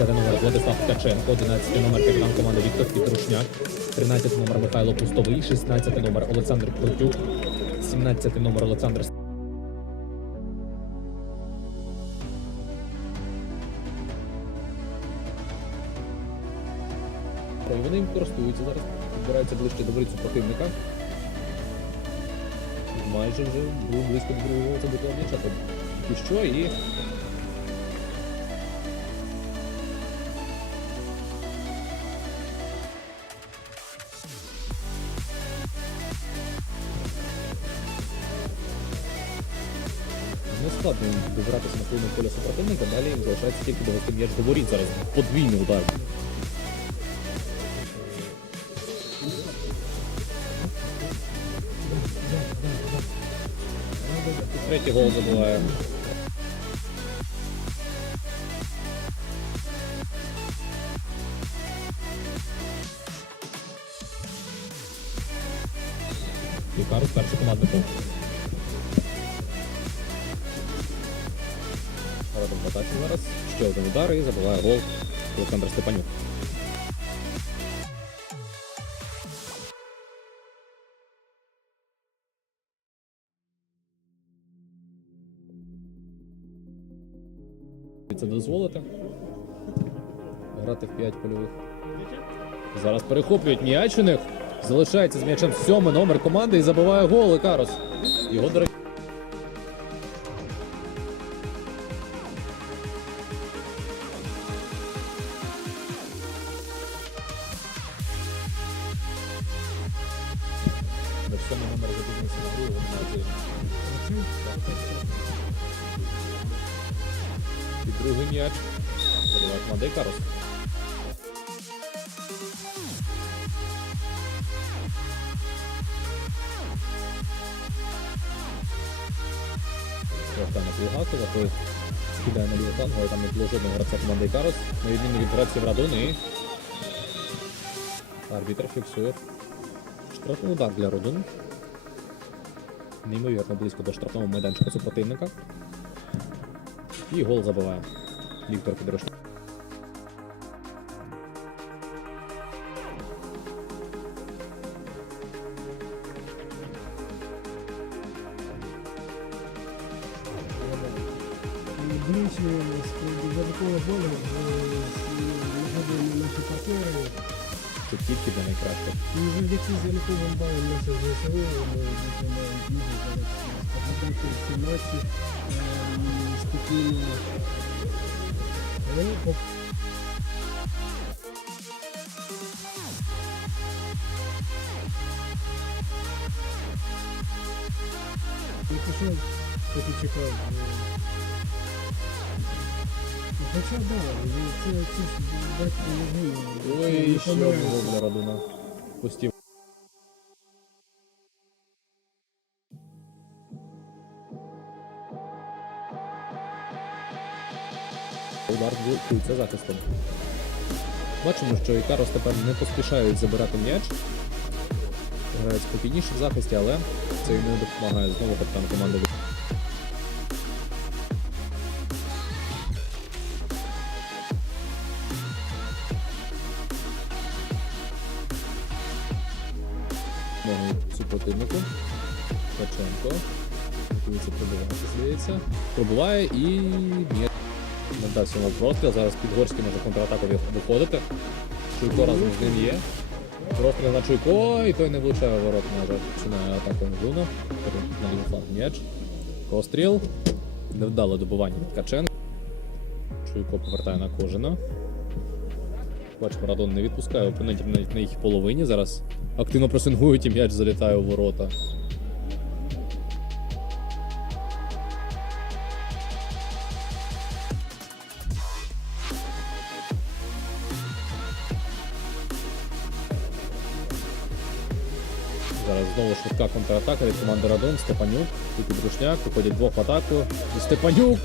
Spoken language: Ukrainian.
10 номер Владислав Ткаченко, 11 номер капітан команди Віктор Підрушняк, 13 номер Михайло Пустовий, 16 номер Олександр Крутюк, 17 номер Олександр І вони їм користуються зараз. Збираються ближче до воріт супротивника. Майже вже близько до другого забитого м'яча. І що? І складно добиратися на повне поле супротивника, далі залишається тільки довести м'яч до воріт зараз. Подвійний удар. Третій гол забиває. Лікарус перший командний гол. Радом в атаці зараз. Ще один удар і забиває гол Олександр Степанюк. Це дозволити. Грати в 5 польових. Зараз перехоплюють м'яч. Залишається з м'ячем сьомий номер команди і забиває гол Ікарос. Його, до До сьомий номер запізнився на гру, його немає. І другий м'яч. Забиває команда Ікарос. Богдана Плугакова, той скидає на ліву флангу, але там не було жодного гравця команди Ікарос. На відміну від гравців Радон і арбітр фіксує штрафний удар для Родун. Неймовірно близько до штрафного майданчика супротивника. І гол забиває Віктор Підрошник. Ближче з залікового болю нагадуємо наші партнери. Це тільки для найкращих. І завдяки заліковим балам наших ЗСУ ми маємо змогу зараз споглядати ці ем, спокійно. Не пішов, поки чекав. Хоча да, це, це ж батько не гине. Ой, ще для Радуна. Пустів. Удар блокується захистом. Бачимо, що Ікарос тепер не поспішають забирати м'яч. Грають спокійніше в захисті, але це йому допомагає знову капітан команди. Ногу супротивнику. Ткаченко. Готується пробивати, здається. Пробуває і не дасть йому простріл. Зараз Підгорський може контратаку виходити. Чуйко разом з ним є. Простріл на Чуйко, і той не влучає ворот, жаль, починає атаку Мглуна. На лівий фланг м'яч. Простріл. Невдале добування від Ткаченка. Чуйко повертає на кожина. Бачимо, Радон не відпускає опонентів навіть на їх половині. Зараз активно пресингують і м'яч залітає у ворота. Знову швидка контратака від команди Радон. Степанюк і Підрушняк виходять двох в атаку. І Степанюк